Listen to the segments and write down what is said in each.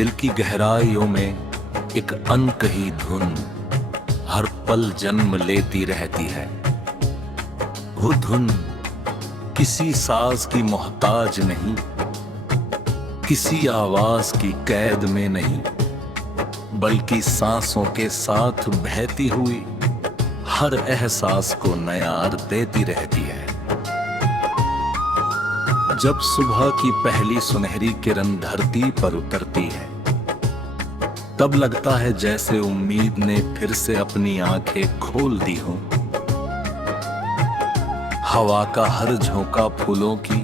दिल की गहराइयों में एक अनकही धुन हर पल जन्म लेती रहती है। वो धुन किसी साज की मोहताज नहीं, किसी आवाज की कैद में नहीं, बल्कि सांसों के साथ बहती हुई हर एहसास को नयार देती रहती है। जब सुबह की पहली सुनहरी किरण धरती पर उतरती है, तब लगता है जैसे उम्मीद ने फिर से अपनी आंखें खोल दी हो। हवा का हर झोंका फूलों की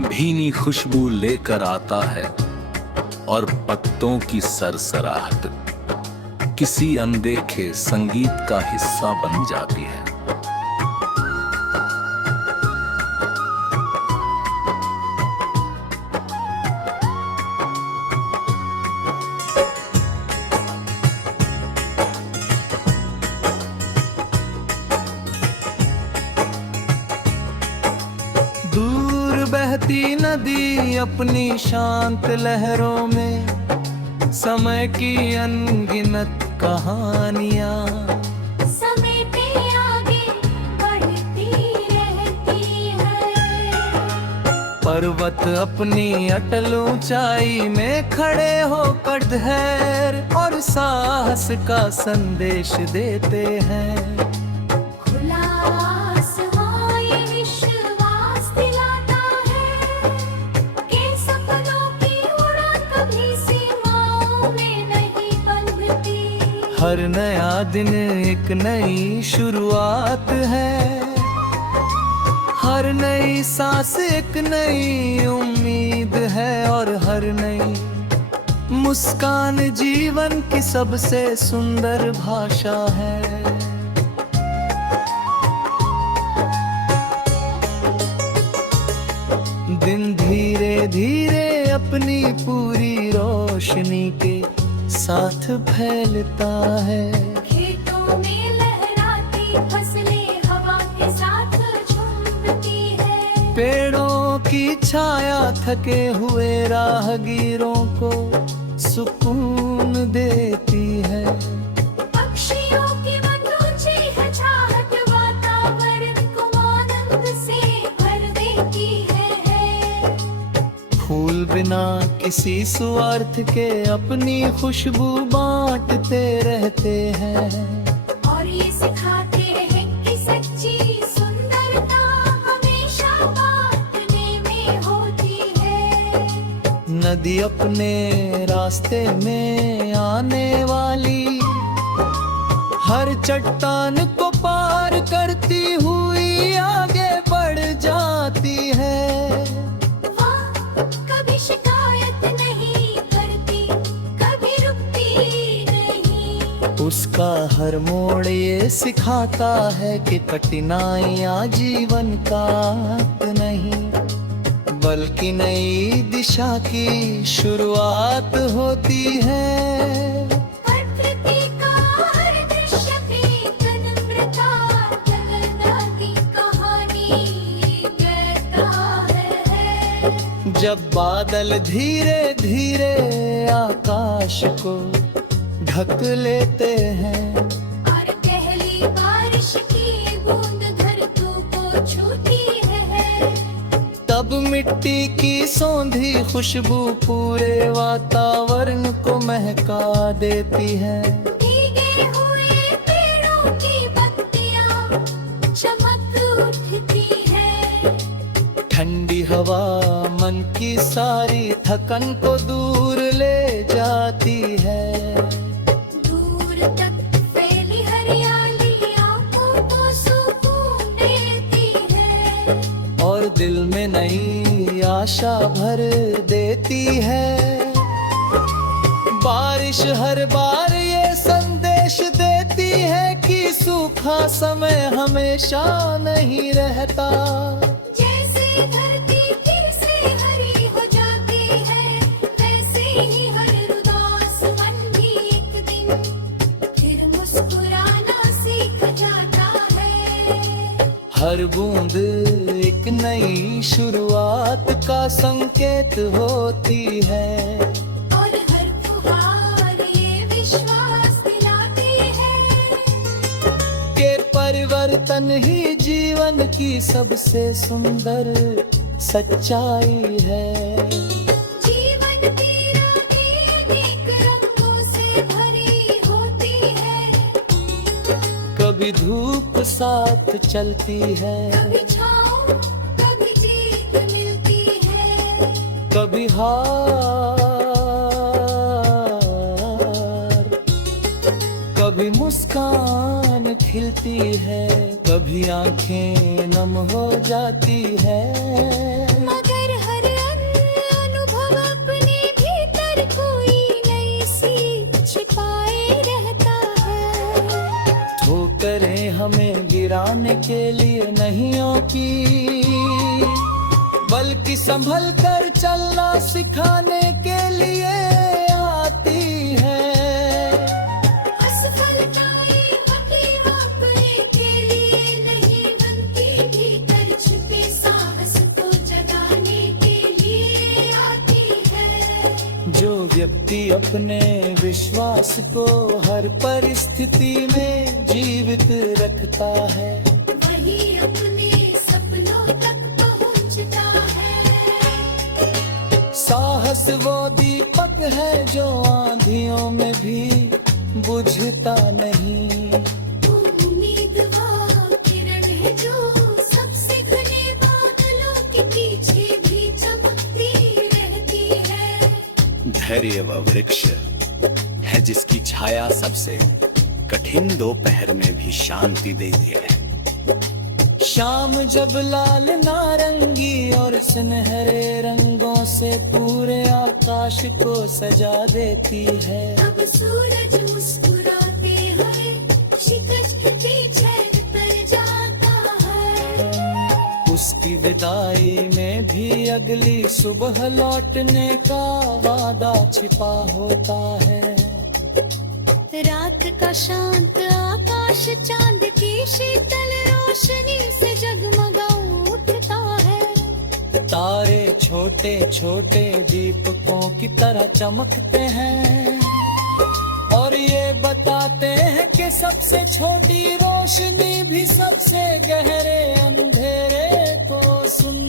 भीनी खुशबू लेकर आता है और पत्तों की सरसराहट किसी अनदेखे संगीत का हिस्सा बन जाती है। दूर बहती नदी अपनी शांत लहरों में, समय की अनगिनत कहानियां समय पे आगे बढ़ती रहती है। पर्वत अपनी अटल ऊंचाई में खड़े होकर धैर्य और साहस का संदेश देते हैं। खुला आसमां ये विश्वास दिलाता है कि सपनों की उड़ान कभी सीमाओं में नहीं बंधती। हर नया दिन एक नई शुरुआत है, हर नई सांस एक नई उम्मीद है, और हर नई मुस्कान जीवन की सबसे सुंदर भाषा है। दिन धीरे धीरे अपनी पूरी रोशनी के साथ फैलता है। खेतों में लहराती फसलें हवा के साथ झूमती है। पेड़ों की छाया थके हुए राहगीरों को सुकून देती है। पक्षियों की मधुर चहचहाट वातावरण को आनंद से भर देती है। फूल बिना किसी स्वार्थ के अपनी खुशबू बांटते रहते हैं। और ये सिखाते हैं कि सच्ची सुंदरता हमेशा बांटने में होती है। नदी अपने रास्ते में आने वाली हर चट्टान को पार करती हुई आगे बढ़ जाती है। वहाँ कभी शिकायत नहीं करती, कभी रुकती नहीं। उसका हर मोड़ ये सिखाता है कि कठिनाइयाँ जीवन का अंत नहीं, बल्कि नई दिशा की शुरुआत होती है। प्रकृति का हर दृश्य एक नम्रता जगन्नाथ की कहानी कहता है। जब बादल धीरे धीरे आकाश को ढक लेते हैं, और पहली बारिश की बूंद धरती को छूती है, तब मिट्टी की सौंधी खुशबू पूरे वातावरण को महका देती है। भीगे हुए पेड़ों की पत्तियां चमक उठती है। ठंडी हवा मन की सारी थकन को दूर ले जाती है। दूर तक फैली हरियाली आंखों को सुकून देती है। और दिल में नई आशा भर देती है। बारिश हर बार ये संदेश देती है कि सूखा समय हमेशा नहीं रहता। जैसे धरती फिर से हरी हो जाती है, वैसे ही हर उदास मन भी एक दिन फिर मुस्कुराना सीख जाता है। हर बूंद एक शुरुआत का संकेत होती है। और हर परिवर्तन ही जीवन की सबसे सुंदर सच्चाई है। जीवन की राहें अनेक रंगों से भरी होती है, कभी धूप साथ चलती है, कभी छाँव कभी जीत मिलती है, कभी हार, कभी मुस्कान खिलती है, कभी आंखें नम हो जाती है। मगर हर अनुभव अपने भीतर कोई नई सीख छिपाए रहता है। ठोकरें हमें गिराने के लिए नहीं की, बल्कि संभल कर चलना सिखाने के लिए आती है। असफलताएं अपने के लिए नहीं बनती, भीतर छिपे साहस को जगाने के लिए आती है। जो व्यक्ति अपने विश्वास को हर परिस्थिति में जीवित रखता है, वही अपने सपनों तक पहुंचता है। साहस वो दीपक है जो आंधियों में भी बुझता नहीं। उम्मीद वो किरण है जो सबसे घने बादलों के पीछे भी चमकती रहती है। धैर्य वह वृक्ष है जिसकी छाया सबसे कठिन दोपहर में भी शांति देती है। शाम जब लाल नारंगी और सुनहरे रंगों से पूरे आकाश को सजा देती है, अब सूरज मुस्कुराते हुए शिकस्त के पीछे तर जाता है। उसकी विदाई में भी अगली सुबह लौटने का वादा छिपा होता है। रात का शांत आकाश चांद की शीतल रोशनी से जगमगा उठता है। तारे छोटे छोटे दीपकों की तरह चमकते हैं और ये बताते हैं कि सबसे छोटी रोशनी भी सबसे गहरे अंधेरे को सुंदर